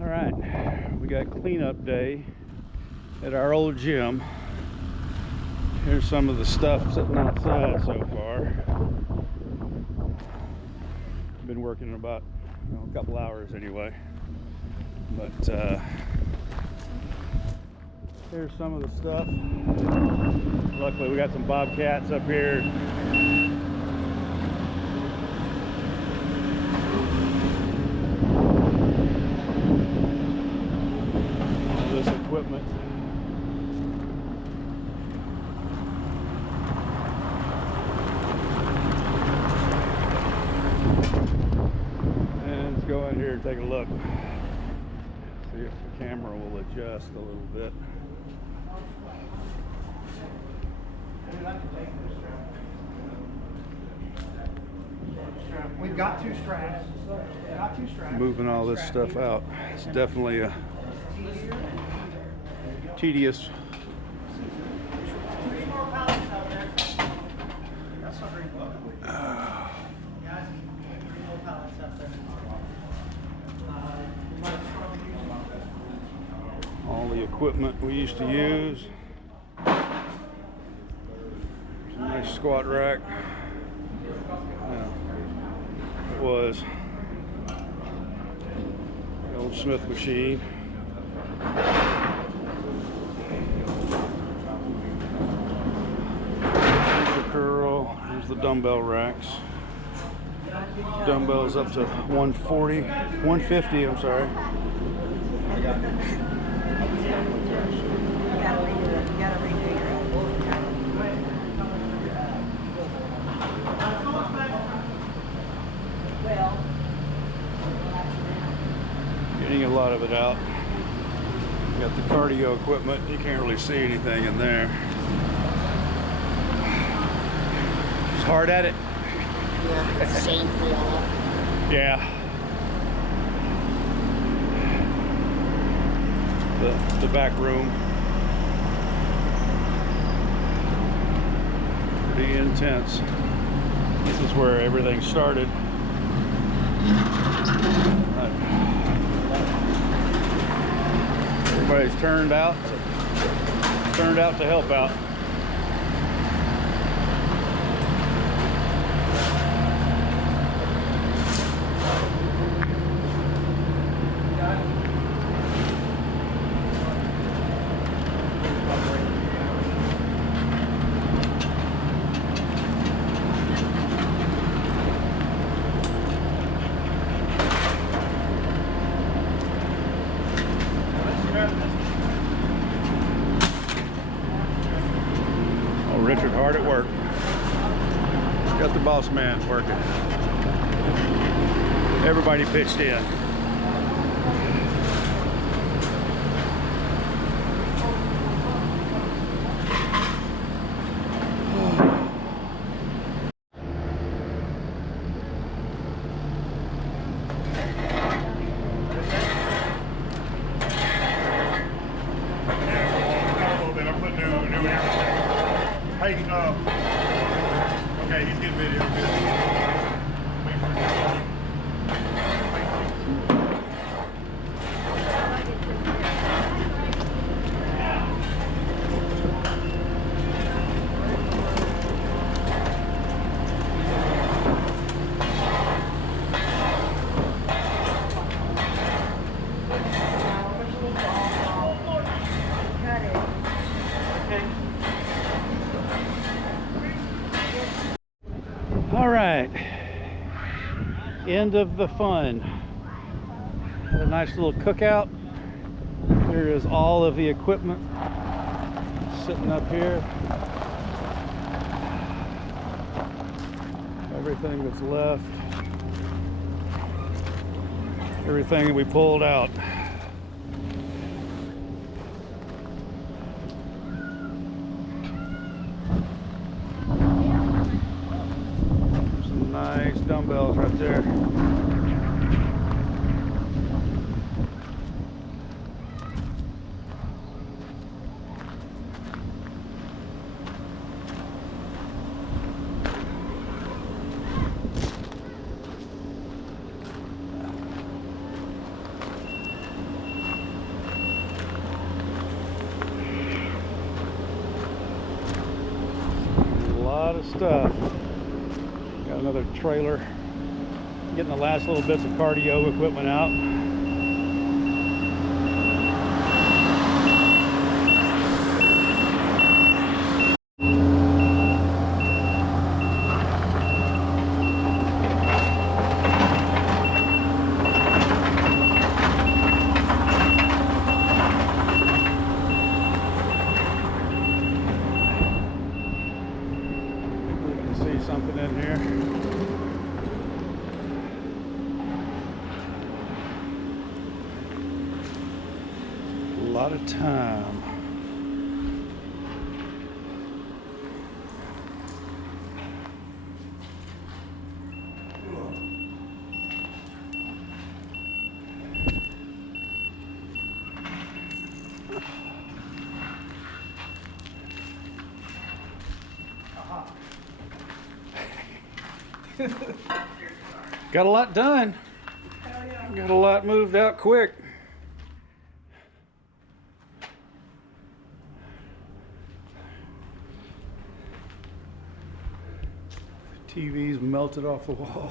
All right, we got cleanup day at our old gym. Here's some of the stuff sitting outside so far. Been working about a couple hours anyway, but here's some of the stuff. Luckily we got some bobcats up here. All this equipment. And let's go in here and take a look. See if the camera will adjust a little bit. We've got two straps. Moving all this stuff out. It's definitely a tedious. 3 more pallets out there. That's not very low. Yeah, I see 3 more pallets out there. All the equipment we used to use. Nice squat rack. Yeah, it was the old Smith machine. Here's the curl. Here's the dumbbell racks. Dumbbells up to 140, 150. I'm sorry. Getting a lot of it out. Got the cardio equipment. You can't really see anything in there. It's hard at it. Yeah, it's a shame for y'all. Yeah. The back room. Pretty intense. This is where everything started. Everybody's turned out to help out. Oh, Richard hard at work. Got the boss man working. Everybody pitched in. Hey, okay, he's getting video. All right, end of the fun. Had a nice little cookout. Here is all of the equipment sitting up here. Everything that's left. Everything that we pulled out. Some nice dumbbells right there. lot of stuff. Got another trailer. Getting the last little bits of cardio equipment out. Something in here. A lot of time. Got a lot done. Got a lot moved out quick. TV's melted off the wall.